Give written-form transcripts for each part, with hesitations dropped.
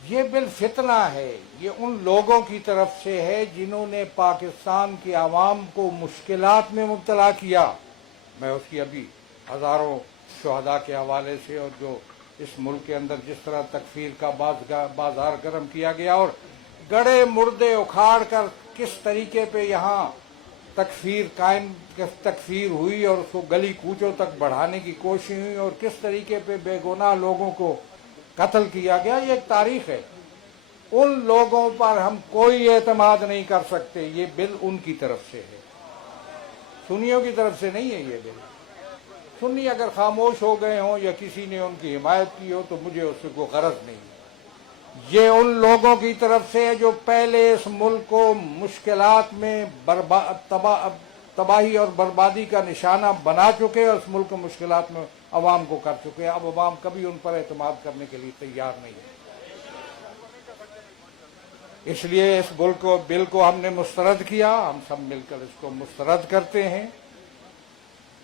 یہ بالفتنہ ہے، یہ ان لوگوں کی طرف سے ہے جنہوں نے پاکستان کے عوام کو مشکلات میں مبتلا کیا. میں اس کی ابھی ہزاروں شہداء کے حوالے سے، اور جو اس ملک کے اندر جس طرح تکفیر کا بازار گرم کیا گیا اور گڑے مردے اکھاڑ کر کس طریقے پہ یہاں تکفیر ہوئی اور اس کو گلی کوچوں تک بڑھانے کی کوشش ہوئی اور کس طریقے پہ بے گناہ لوگوں کو قتل کیا گیا، یہ ایک تاریخ ہے. ان لوگوں پر ہم کوئی اعتماد نہیں کر سکتے. یہ بل ان کی طرف سے ہے، سنیوں کی طرف سے نہیں ہے. یہ بل سنی اگر خاموش ہو گئے ہوں یا کسی نے ان کی حمایت کی ہو تو مجھے اس سے کوئی غرض نہیں. یہ ان لوگوں کی طرف سے ہے جو پہلے اس ملک کو مشکلات میں تباہی اور بربادی کا نشانہ بنا چکے اور اس ملک کو مشکلات میں عوام کو کر چکے. اب عوام کبھی ان پر اعتماد کرنے کے لیے تیار نہیں ہے. اس لیے اس بل کو ہم نے مسترد کیا. ہم سب مل کر اس کو مسترد کرتے ہیں.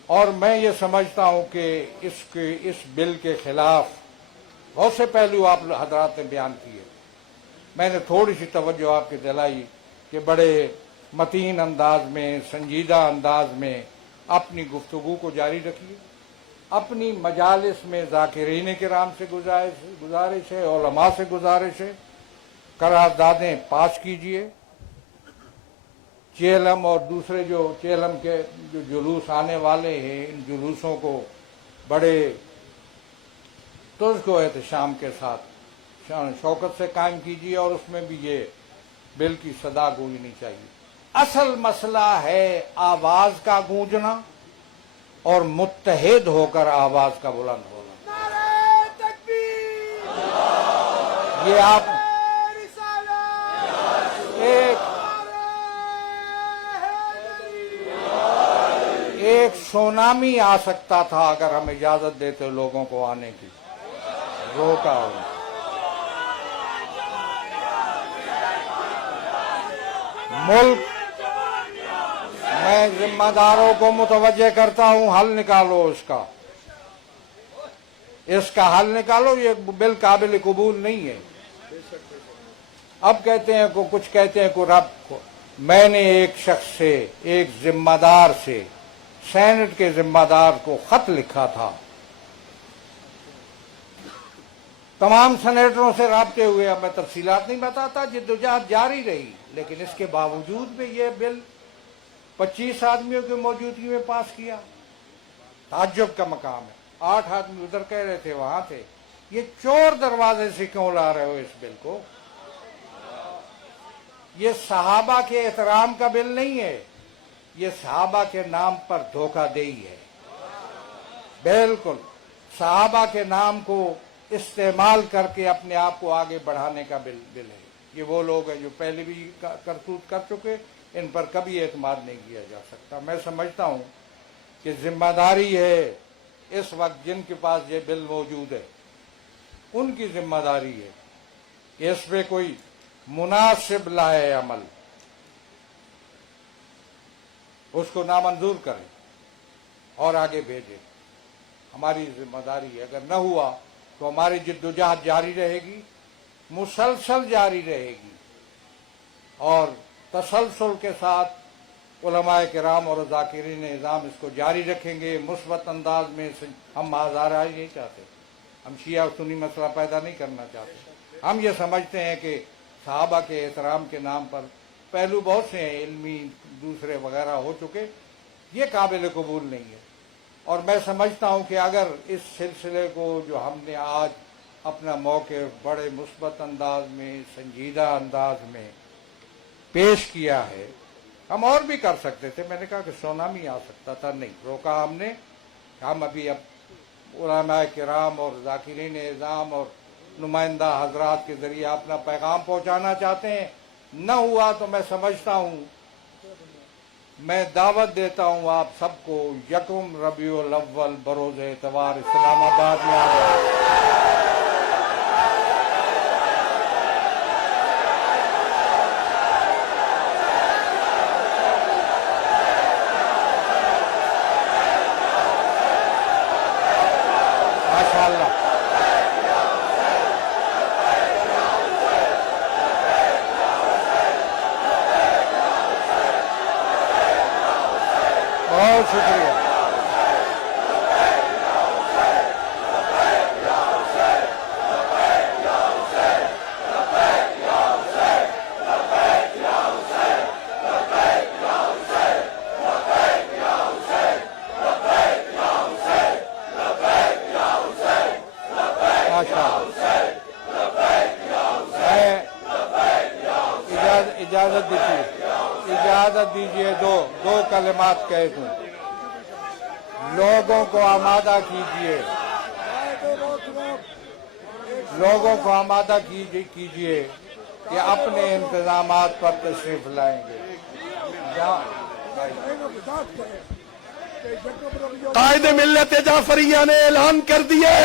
اور میں یہ سمجھتا ہوں کہ اس بل کے خلاف بہت سے پہلو آپ حضرات نے بیان کیے. میں نے تھوڑی سی توجہ آپ کی دلائی کہ بڑے متین انداز میں، سنجیدہ انداز میں اپنی گفتگو کو جاری رکھیے. اپنی مجالس میں ذاکرین کرام سے گزارش ہے، علماء سے گزارش ہے، قراردادیں پاس کیجیے. چیلم اور دوسرے جو چیلم کے جو جلوس آنے والے ہیں، ان جلوسوں کو بڑے ترک و احتشام کے ساتھ شان شوکت سے قائم کیجیے اور اس میں بھی یہ بل کی صدا گونجنی چاہیے. اصل مسئلہ ہے آواز کا گونجنا اور متحد ہو کر آواز کا بلند ہونا. نعرہ تکبیر! یہ آپ ایک سونامی آ سکتا تھا اگر ہم اجازت دیتے لوگوں کو آنے کی. روکا ہو. ملک میں ذمہ داروں کو متوجہ کرتا ہوں، حل نکالو اس کا حل نکالو. یہ بل قابل قبول نہیں ہے. اب کہتے ہیں کچھ کہتے ہیں کو رب کو. میں نے ایک شخص سے، ایک ذمہ دار سے، سینٹ کے ذمہ دار کو خط لکھا تھا. تمام سینیٹروں سے رابطے ہوئے. اب میں تفصیلات نہیں بتاتا. جدوجہد جاری رہی، لیکن اس کے باوجود بھی یہ بل 25 آدمیوں کی موجودگی میں پاس کیا. تعجب کا مقام ہے. 8 آدمی ادھر کہہ رہے تھے، وہاں تھے. یہ چور دروازے سے کیوں لا رہے ہو اس بل کو؟ یہ صحابہ کے احترام کا بل نہیں ہے. یہ صحابہ کے نام پر دھوکہ دہی ہے. بالکل صحابہ کے نام کو استعمال کر کے اپنے آپ کو آگے بڑھانے کا بل ہے. یہ وہ لوگ ہیں جو پہلے بھی کرتوت کر چکے. ان پر کبھی اعتماد نہیں کیا جا سکتا. میں سمجھتا ہوں کہ ذمہ داری ہے اس وقت جن کے پاس یہ بل موجود ہے، ان کی ذمہ داری ہے کہ اس پہ کوئی مناسب لائے عمل، اس کو نامنظور کریں اور آگے بھیجیں. ہماری ذمہ داری ہے. اگر نہ ہوا تو ہماری جدوجہد جاری رہے گی، مسلسل جاری رہے گی، اور تسلسل کے ساتھ علماء کرام اور ذاکرین نظام اس کو جاری رکھیں گے مثبت انداز میں. ہم آزادی نہیں چاہتے. ہم شیعہ و سنی مسئلہ پیدا نہیں کرنا چاہتے. ہم یہ سمجھتے ہیں کہ صحابہ کے احترام کے نام پر پہلو بہت سے ہیں، علمی دوسرے وغیرہ ہو چکے. یہ قابل قبول نہیں ہے. اور میں سمجھتا ہوں کہ اگر اس سلسلے کو جو ہم نے آج اپنا موقف بڑے مثبت انداز میں، سنجیدہ انداز میں پیش کیا ہے، ہم اور بھی کر سکتے تھے. میں نے کہا کہ سونامی آ سکتا تھا، نہیں روکا ہم نے. ہم ابھی علماء کرام اور ذاکرین اعظام اور نمائندہ حضرات کے ذریعے اپنا پیغام پہنچانا چاہتے ہیں. نہ ہوا تو میں سمجھتا ہوں، میں دعوت دیتا ہوں آپ سب کو 1 ربیع الاول بروز اتوار اسلام آباد میں آ جائیں. بہت شکریہ. اجازت دیجیے دو کلمات کہہ دوں. لوگوں کو آمادہ کیجیے، لوگوں کو آمادہ کیجیے کہ اپنے انتظامات پر تشریف لائیں گے. قائد ملت جعفریہ نے اعلان کر دیے،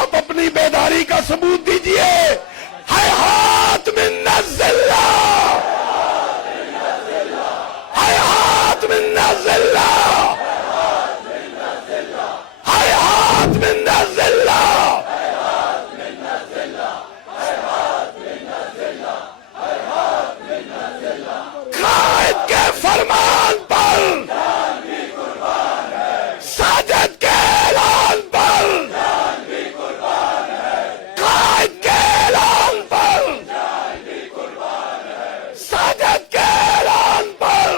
آپ اپنی بیداری کا ثبوت دیجیے. ہیہات من الذلہ، ہیہات من الذلہ، ہیہات من الذلہ. قائد کے فرمان پر، ساجد کے اعلان پر، قائد کے اعلان پر، ساجد کے اعلان پر.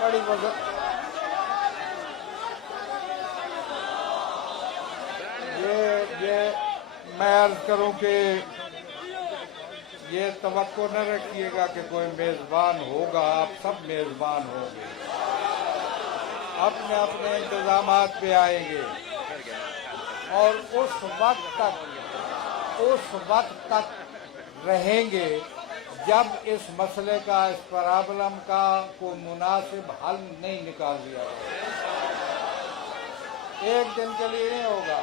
بڑی وزن یہ میں عرض کروں کہ یہ توقع نہ رکھیے گا کہ کوئی میزبان ہوگا، آپ سب میزبان ہوں گے، اپنے اپنے انتظامات پہ آئیں گے اور اس وقت تک رہیں گے جب اس مسئلے کا، اس پرابلم کا کوئی مناسب حل نہیں نکال دیا جائے. ایک دن کے لیے نہیں ہوگا.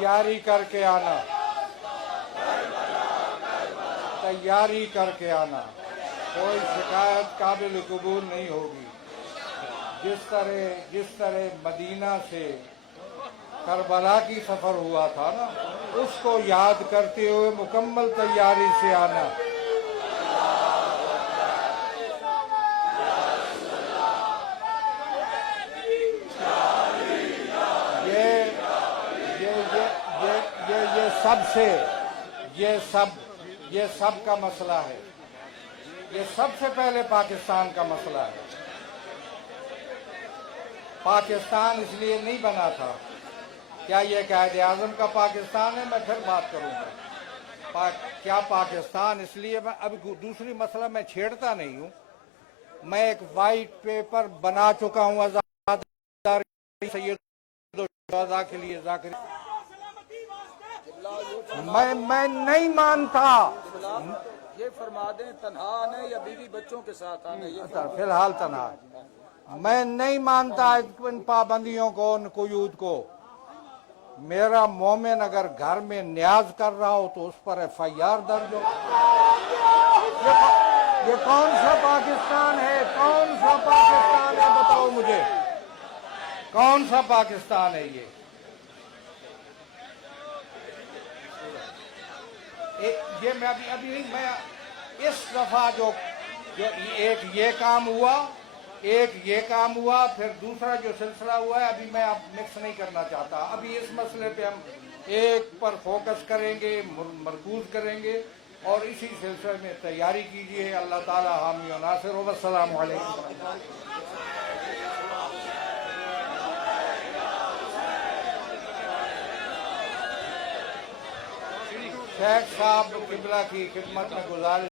تیاری کر کے آنا، تیاری کر کے آنا. کوئی شکایت قابل قبول نہیں ہوگی. جس طرح مدینہ سے کربلا کی سفر ہوا تھا نا، اس کو یاد کرتے ہوئے مکمل تیاری سے آنا. یہ سب کا مسئلہ ہے. یہ سب سے پہلے پاکستان کا مسئلہ ہے. پاکستان اس لیے نہیں بنا تھا. کیا یہ قائد اعظم کا پاکستان ہے؟ میں پھر بات کروں گا. کیا پاکستان اس لیے، ابھی دوسری مسئلہ میں چھیڑتا نہیں ہوں. میں ایک وائٹ پیپر بنا چکا ہوں آزادی سید الشہداء کے لیے. میں نہیں مانتا. یہ فرما دیں تنہا آنے یا بیوی بچوں کے ساتھ آنے؟ فی الحال تنہا. میں نہیں مانتا ان پابندیوں کو، ان قیود کو. میرا مومن اگر گھر میں نیاز کر رہا ہو تو اس پر ایف آئی آر درج ہو. یہ کون سا پاکستان ہے؟ کون سا پاکستان ہے؟ بتاؤ مجھے، کون سا پاکستان ہے یہ؟ یہ میں ابھی نہیں، میں اس دفعہ جو ایک یہ کام ہوا، پھر دوسرا جو سلسلہ ہوا ہے، ابھی میں اب مکس نہیں کرنا چاہتا. ابھی اس مسئلے پہ ہم ایک پر فوکس کریں گے، مرکوز کریں گے، اور اسی سلسلے میں تیاری کیجیے. اللہ تعالی حامی و ناصر ہو. السلام علیکم. شیخ صاحب قبلہ کی خدمت میں گزارش